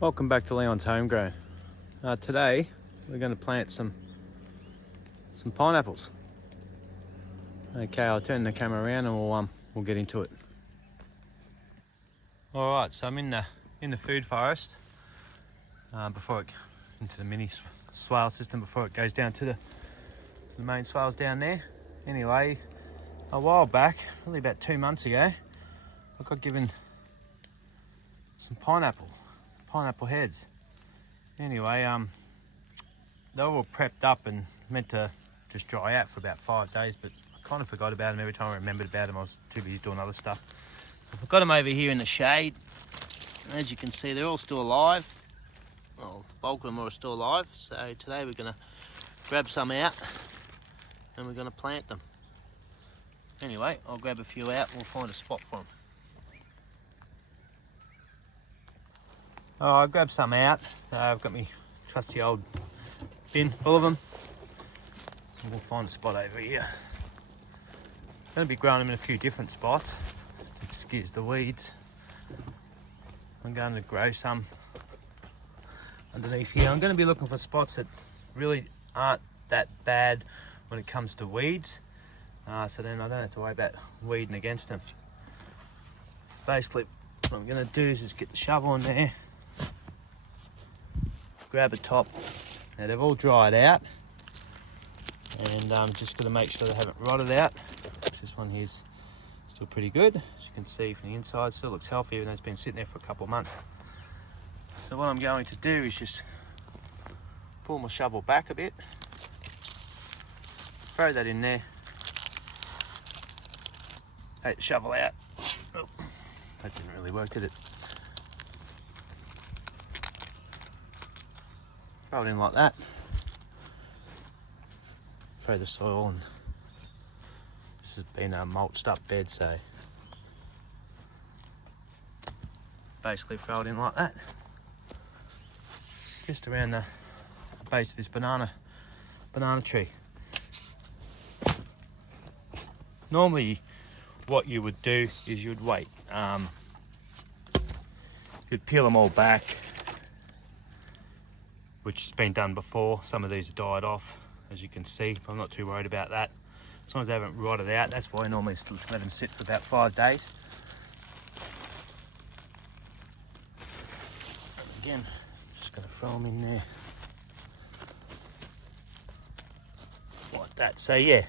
Welcome back to Leon's Homegrown. Today we're going to plant some pineapples. Okay, I'll turn the camera around and we'll get into it. All right, so I'm in the food forest into the mini swale system before it goes down to the main swales down there. Anyway, a while back, really about 2 months ago, I got given some pineapple heads. Anyway, they were all prepped up and meant to just dry out for about 5 days, but I kind of forgot about them. Every time I remembered about them, I was too busy doing other stuff. I've got them over here in the shade. As you can see, they're all still alive. Well, the bulk of them are still alive. So today we're going to grab some out and we're going to plant them. Anyway, I'll grab a few out and we'll find a spot for them. Oh, I've grabbed some out. I've got my trusty old bin full of them. And we'll find a spot over here. I'm going to be growing them in a few different spots to excuse the weeds. I'm going to grow some underneath here. I'm going to be looking for spots that really aren't that bad when it comes to weeds. So then I don't have to worry about weeding against them. So basically what I'm going to do is just get the shovel in there. Grab a top. Now they've all dried out, and I'm just going to make sure they haven't rotted out. This one here's still pretty good, as you can see from the inside. Still looks healthy even though it's been sitting there for a couple of months. So what I'm going to do is just pull my shovel back a bit, throw that in there, take the shovel out. Oh, that didn't really work, did it? Throw it in like that. Throw the soil, and this has been a mulched up bed, so basically throw it in like that. Just around the base of this banana tree. Normally what you would do is you'd wait. You'd peel them all back, which has been done before. Some of these died off, as you can see. I'm not too worried about that. As long as they haven't rotted out, that's why I normally let them sit for about 5 days. And again, just going to throw them in there like that. So yeah,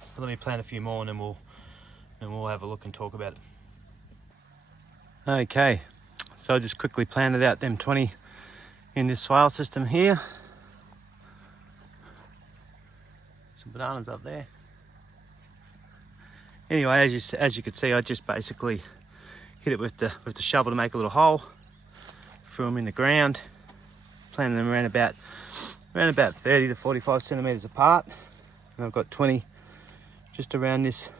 so let me plant a few more, and then we'll have a look and talk about it. Okay. So I just quickly planted out them 20 in this swale system here. Some bananas up there. Anyway, as you can see, I just basically hit it with the shovel to make a little hole. Threw them in the ground. Planted them around about 30 to 45 centimeters apart. And I've got 20 just around this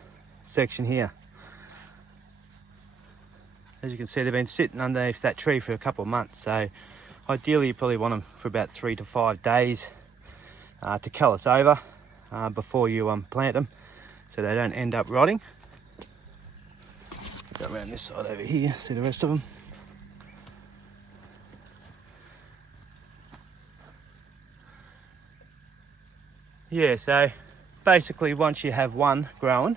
section here. As you can see, they've been sitting underneath that tree for a couple of months, so ideally you probably want them for about 3 to 5 days to callus over before you plant them, so they don't end up rotting. Go around this side over here, see the rest of them. Yeah, so basically once you have one growing,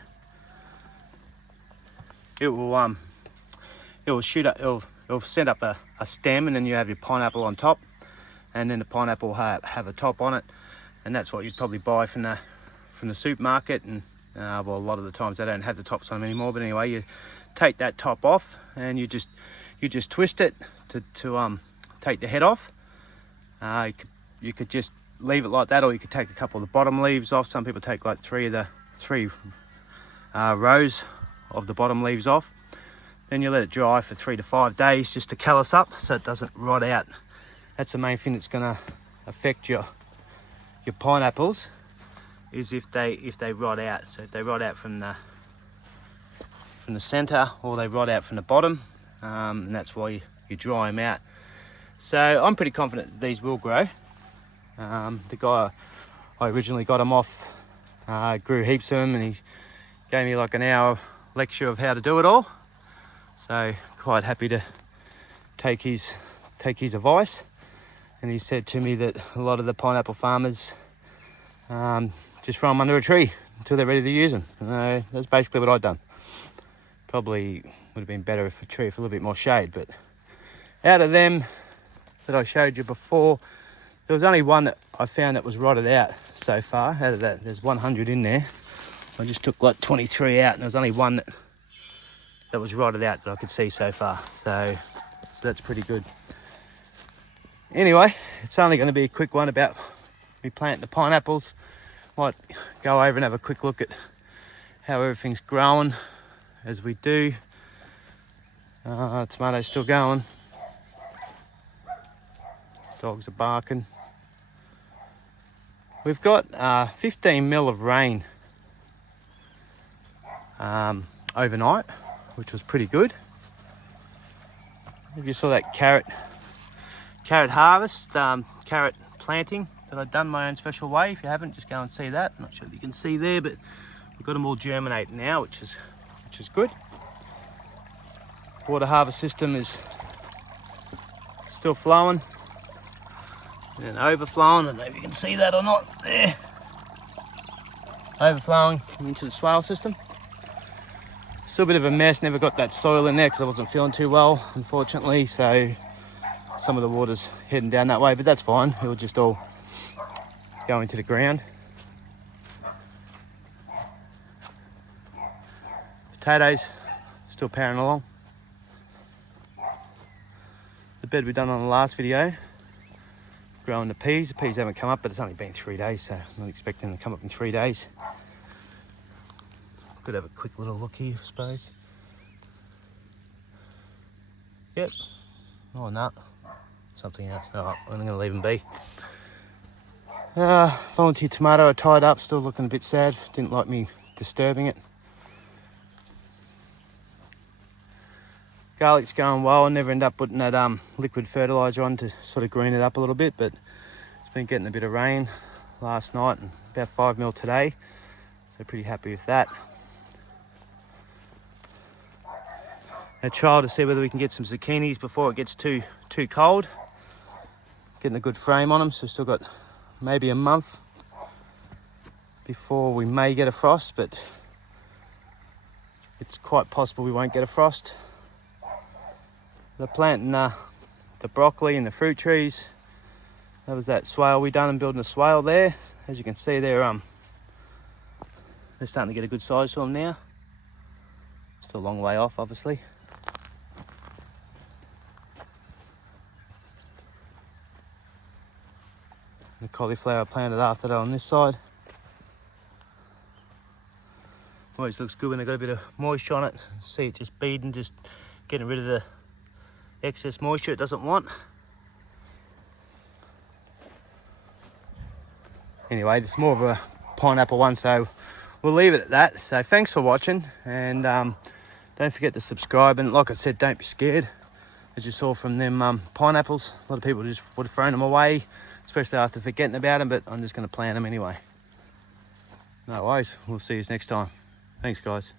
it will shoot up, it'll send up a stem, and then you have your pineapple on top, and then the pineapple will have a top on it, and that's what you'd probably buy from the supermarket. And well, a lot of the times they don't have the tops on them anymore, but anyway, you take that top off and you just twist it to take the head off. You could just leave it like that, or you could take a couple of the bottom leaves off. Some people take like three rows of the bottom leaves off. Then you let it dry for 3 to 5 days just to callus up so it doesn't rot out. That's the main thing that's going to affect your pineapples, is if they rot out. So if they rot out from the center, or they rot out from the bottom, and that's why you dry them out. So I'm pretty confident that these will grow. The guy I originally got them off grew heaps of them, and he gave me like an hour lecture of how to do it all. So quite happy to take his advice. And he said to me that a lot of the pineapple farmers just throw them under a tree until they're ready to use them. That's basically what I'd done. Probably would have been better if a tree with a little bit more shade, but out of them that I showed you before, there was only one that I found that was rotted out so far. Out of that, there's 100 in there. I just took like 23 out, and there was only one that was rotted out that I could see so far. So that's pretty good. Anyway, it's only going to be a quick one about me planting the pineapples. Might go over and have a quick look at how everything's growing as we do. Tomatoes still going. Dogs are barking. We've got 15 mil of rain overnight, which was pretty good. If you saw that carrot harvest, carrot planting that I'd done my own special way. If you haven't, just go and see that. I'm not sure if you can see there, but we've got them all germinating now, which is good. Water harvest system is still flowing and overflowing. I don't know if you can see that or not there. Overflowing into the swale system. Still a bit of a mess, never got that soil in there because I wasn't feeling too well, unfortunately, so some of the water's heading down that way, but that's fine. It'll just all go into the ground. Potatoes still powering along. The bed we done on the last video, growing the peas. The peas haven't come up, but it's only been 3 days, so I'm not expecting them to come up in 3 days. Could have a quick little look here, I suppose. Yep. Oh, no. Something else. All right, I'm going to leave them be. Volunteer tomato I tied up, still looking a bit sad. Didn't like me disturbing it. Garlic's going well. I never end up putting that liquid fertiliser on to sort of green it up a little bit, but it's been getting a bit of rain last night and about 5 mil today, so pretty happy with that. A trial to see whether we can get some zucchinis before it gets too cold. Getting a good frame on them, so we've still got maybe a month before we may get a frost, but it's quite possible we won't get a frost. They're planting the broccoli and the fruit trees. That was that swale we done and building a swale there. As you can see, they're starting to get a good size to them now. Still a long way off, obviously. The cauliflower planted after that on this side. Always looks good when they've got a bit of moisture on it. See it just beading, just getting rid of the excess moisture it doesn't want. Anyway, it's more of a pineapple one, so we'll leave it at that. So thanks for watching, and don't forget to subscribe. And like I said, don't be scared. As you saw from them pineapples, a lot of people just would have thrown them away, especially after forgetting about them, but I'm just going to plant them anyway. No worries. We'll see you next time. Thanks, guys.